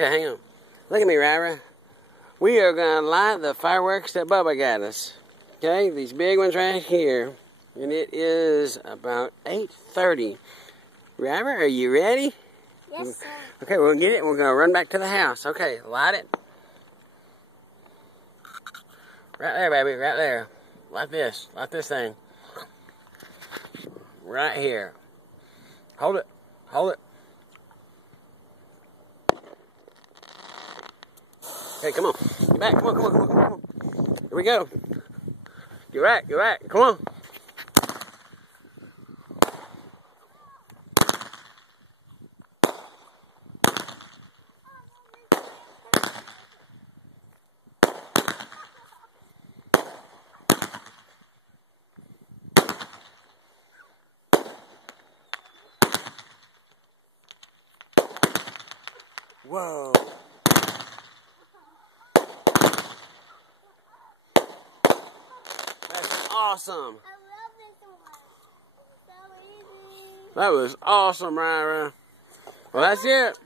Okay, hang on. Look at me, Mariah. We are going to light the fireworks that Bubba got us. Okay, these big ones right here. And it is about 8:30. Mariah, are you ready? Yes, sir. Okay, we'll get it and we're going to run back to the house. Okay, light it. Right there, baby, right there. Like this thing. Right here. Hold it, hold it. Okay, come on. Get back, come on, come on, come on, come on. Here we go. Get right, come on. Whoa. That's awesome. I love this one. So easy. That was awesome, Mariah. Well, that's it.